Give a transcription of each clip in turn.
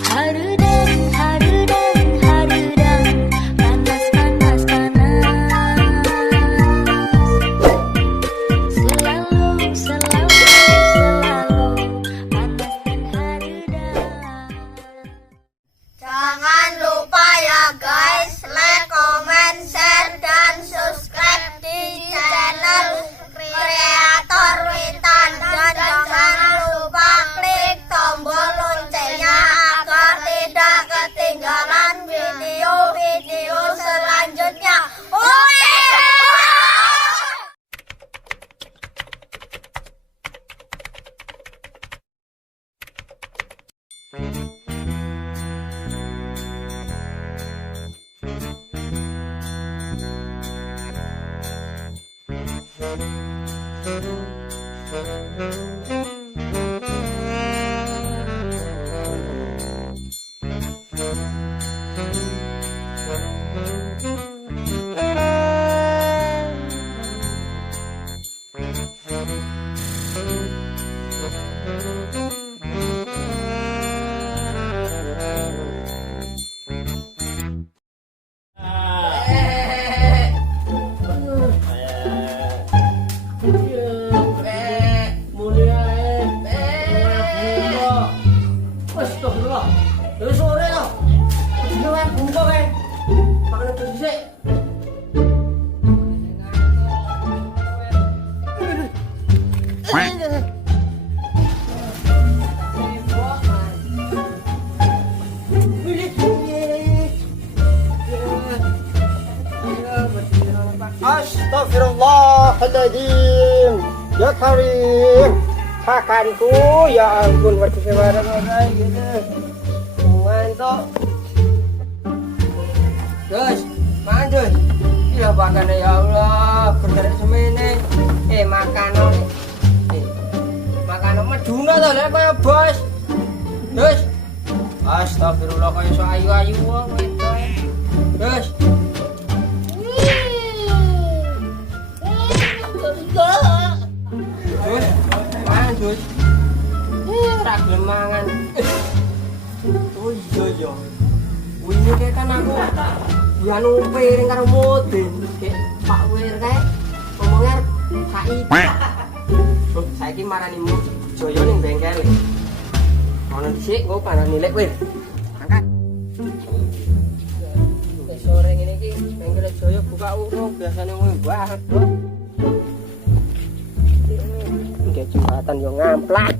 Harudang, harudang, harudang, panas, panas, panas. Selalu, selalu, selalu, panas dan harudang. Jangan lupa ya guys, like, comment, share, dan subscribe di channel Kreator Witan. Dan jangan lupa klik tombol loncengnya agar tidak ketinggalan video-video selanjutnya. Oke. Astagfirullahaladzim. Ya Karim, makanku ya ampun waktu sebarang orang gitu. Mantap. Terus, manjus. Ya makan ya Allah, bener semene. Makanan. Makanan meduna to lek kaya bos. Terus. Astagfirullah kaya so ayu-ayu wong wedok. Terus. Manjus. Tak gelem mangan. Oh iya. Wingi kan aku anu piring karo Mudin. Dek Pak Wir kae ngomongnya saiki. Saiki marani Joyo ning bengkel. Ono dhisik engko parani lek Wir. Angkat. Sore ngene iki bengkel Joyo buka urung biasane ngono banget, Bro. Nggih jembatan yo ngamplak.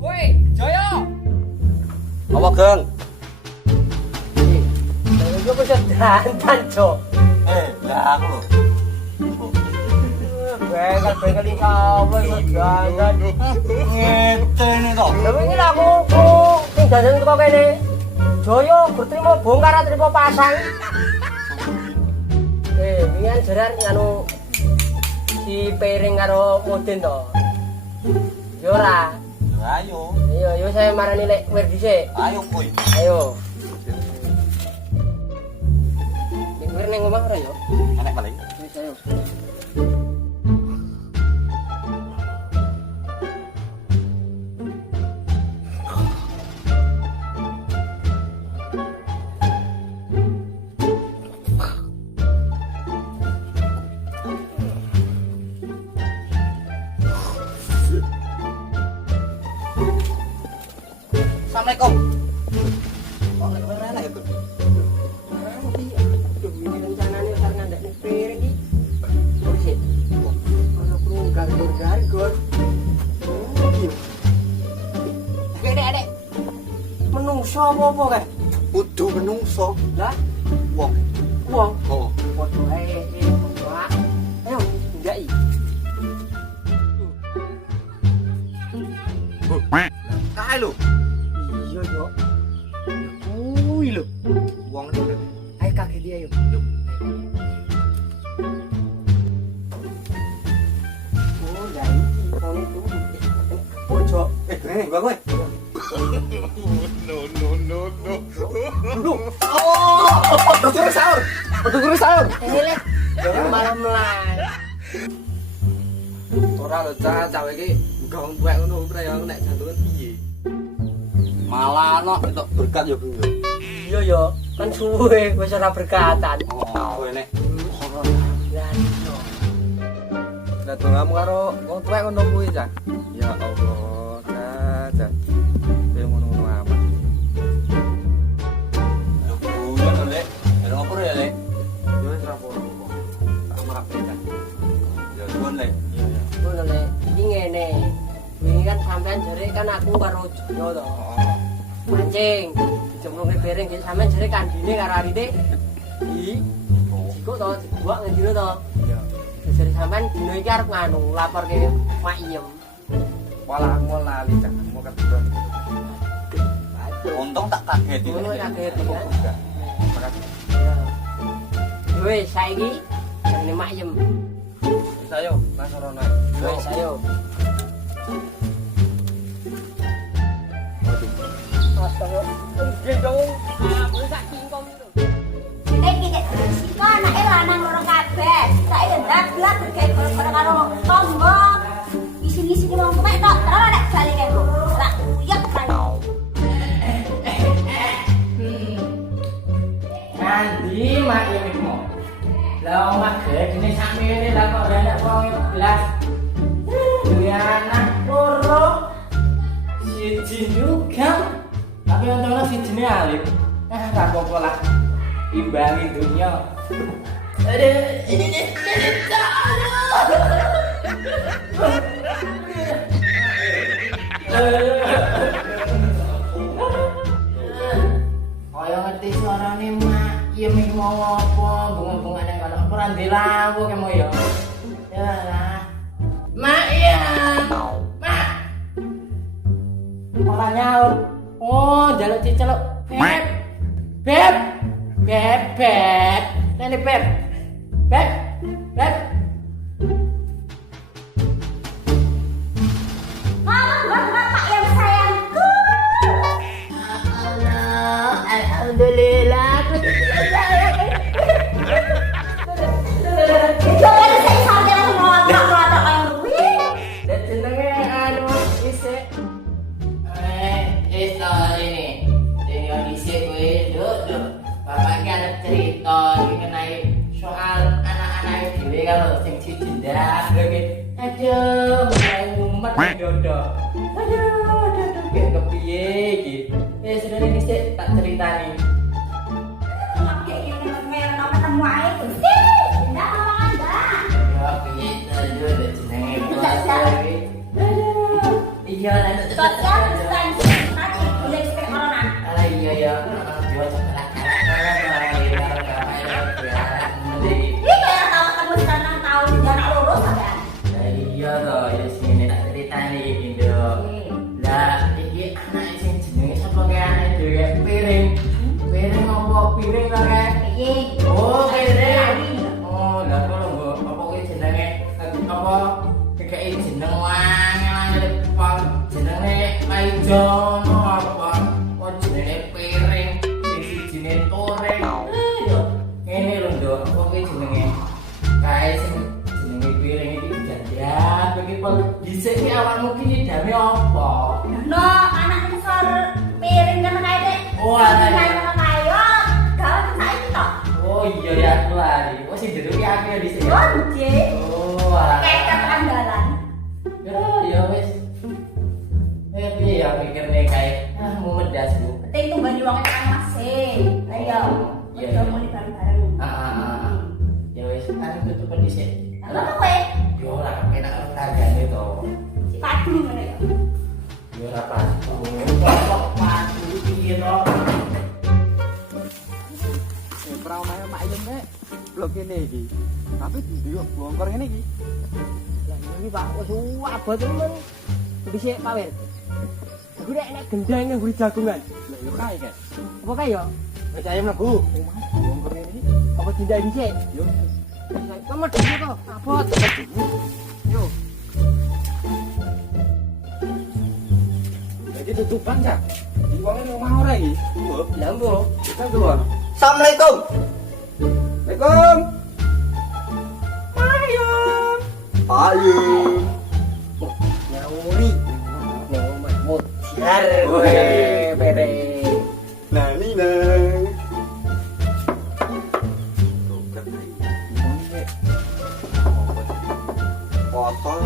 Woi, Joyo. Apa, Geng? Joyo bisa dandan, Jo. Lah aku lho. Bengkel iki apa iso dandan. Ngene to. Lha wingi aku sing dandan teko kene. Joyo berterima bongkar trimo pasang. Wingi jerar anu si piring karo Mudin to. Yo ora. Ayo. Iya, yo saya marani lek Wir dhisik. Ayo kowe. Ayo. Nek Wir ning omah ora yo? Enek paling. Wis ayo. Assalamualaikum. Waalaikumsalam ya, Bro. Nanti ini rencananya karena ndak ning piring iki. Wis. Ono perlu gargor-gargor. Dek. Menungso apa kae? Kudu menungso. Lah, Wong. wong. Oh. Padha ae Pak. Ayo, ndaki. Kae lho. Iya, yo. Kuwi lho. Wong iki. Ayo kaget dia yuk. Oh, ya iki kalau itu. Ojo. Gua kowe. Lu. Oh, dokter sahur. Ini lek. Jangan malah melan. Ora lho, cawe iki gong buek ngono ora ya nek jantungan piye. Malah no itu berkat yo, Bro. Iya yo, kan suwe wis ora berkatan. Oh, kowe nek Lah iya. Lah dongamu karo wong tuwek ngono kuwi, Cak. Ya Allah, Cak. Kowe ngono-ngono amat. yo bulan lek. Ada ngopo ya, Lek? Yo wis ra apa-apa. Tak maafin, Cak. Yo suwun, Lek. Iya, iya. Ngono le, iki ngene. Wingi kan sampean jere kan aku karo Jono to. Mancing. Dijemplungke piring iki sampean jere kandine karo arite. Kok to dibuak ngendino to? Iya. Jere sampean dino iki arep nganu laporke Mak Iem. Walah aku mau lali, Cak. Mau ketemu. Untung tak kaget iki. Ngono kaget kan. Enggak. Makasih. Ya. Wis saiki jenenge Mak Iem. Wis ayo, Mas Rono. Wis ayo. Astaga. Iki dong. Aku sak kingkong itu. Iki siko anake lanang loro kabeh. Saiki ndablak gara karo tonggo. Isi-isi ki wong tuwek tok, terus nek bali kene. Lah uyek kae. Nanti Mak Iem iku. Lah mak ini sakmene lah kok enak wong 11. Duwe anak loro. Siji juga. Tapi untungnya sijine alim. Ra apa-apa lah. Imbangi dunia. Aduh, ini. Kaya ngerti suarane Mak Iem iki mau apa? Bunga-bungane kalau aku ora ndelawu ke mo ya. Ya lah. Mak Iem. Mak. Ora nyaut. Oh, njaluk diceluk. Beb. Beb. Beb, beb. Nene beb. Beb. Beb. Ngomong Pak yang sayangku. Alhamdulillah. Aku sayang. Itu kan saya sampe ngotak-ngotak kaya ruwi. Dan jenenge anu isik. Ini. Ini isik kuwi, Duk. Bapak iki arep cerita iki mengenai soal anak-anak dhewe karo sing dijendak iki. Aduh, mumet dodo. Aduh, kepiye iki? Sedene isik tak ceritani. Oke, ini mereka ketemu ae Gusti. Ndak apa-apa. Ya piye aduh jenenge puasa iki. Aduh, iya lan Social distancing tadi boleh sekali corona. Alah iya ya, dia cepat Ini kayak tahu ketemu sekarang tahun dia anak lurus sampean. iya toh, ya sini tak ceritani iki, Nduk. Lah, iki anak sing jenenge sapa kae anak dhewe piring. Piring apa piring to kae? Piye? Oh, piring. Oh, lah kok lho, apa kuwi jenenge apa kekeki jeneng wangel apa jenenge Aijon apa oh jenenge piring sing sijine toreng. Yo, ngene lho, Nduk, apa kuwi jenenge? Kae sing jenenge piring iki janjian iki pol dhisik iki awakmu iki dame apa? No, anak ngisor piring kan kae dek. Oh, anak. Kayo, gawe saiki tok. Oh iya ya aku lari. Oh sing duduk iki aku ya dhisik. Oh, nggih. Oh, alah. Kayak keterandalan. Ya wis. Piye ya pikirne kae mau medas Bu. Penting tumbani wong kang masih. Ayo. Iya, Ayo iya. muni bareng-bareng. Ya wis, aku tutup dhisik. Halo kowe. Yo ora kepenak tagane to. Si padu ngene ya. Yo ora pas. Kok padu piye to? Ora omahe Mak Iem nek blok kene iki. Tapi yo bongkor ngene iki. Lah iki Pak wis abot temen. Dhisik Pak Wir. Aku nek gendeng nang mburi jagungan. Lah yo kae kae. Apa kae yo? Wis ayo mlebu. Bongkor ngene iki. Apa tindak dhisik? Yo. Kamu dhisik to? Abot. Yo. Lagi tutupan, Cak. Iki wong nang omah ora iki. Lah mbok. Kita keluar. Assalamualaikum. Assalamualaikum. Ayo. Nyauri. Nang omah mutiar. Woi, pere. Nani nang. Kotor,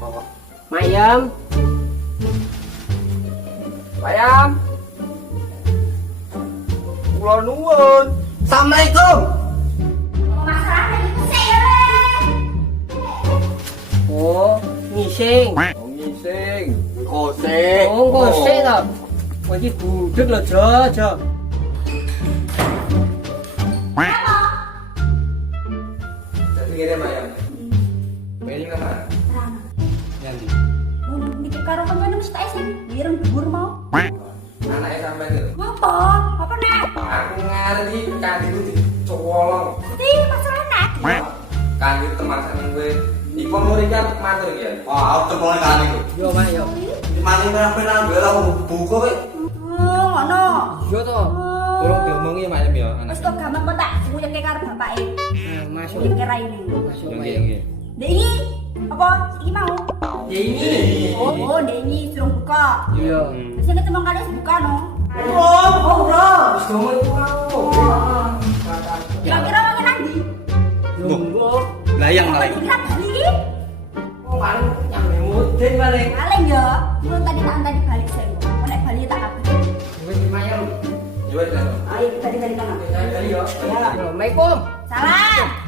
kotor. Mayam. Mayam. Kula nuwun. Assalamualaikum. Masalahnya itu saya. Oh, ngising. Oh ngising. Kosek. Oh, gosek ta. Iki budek lho, Jo. Jadi ngene Mayam. Beli mana? Yanti. Mikir karo kancan mesti tak sing ireng dhuwur mau. Anake sampean itu. Apa? Apa nek? Aku ngerti kandiku dicolong. Di masalah nek. Kanди teman sampean kowe. Iku muri kan matur ya. Wah, aku temuan kan iku. Yo, Mak, yo. Maning pernah bela aku buku kowe. Ngono. Yo to. Tolong diomongi ya Mayam ya. Wis kok gampang kok tak nguyeke karo bapake. Masuk. Iki kira ini. Masuk, Nggih Mayam. nggih. Dek iki apa? Iki mau. Ya ini. Oh, dek iki durung buka. Iya. Sing ketemu kali buka no. Bro. Wis ngomong iku mau. Kira-kira mau nanti. Nunggu. Layang Apa lagi. kira bali? Oh, paling nyampe mudin paling. Paling ya. Lu tadi tadi balik saya. Kok nek bali tak kabeh. Wis Mayam. Yo wis. Ayo kita di kana. Assalamualaikum. Salam.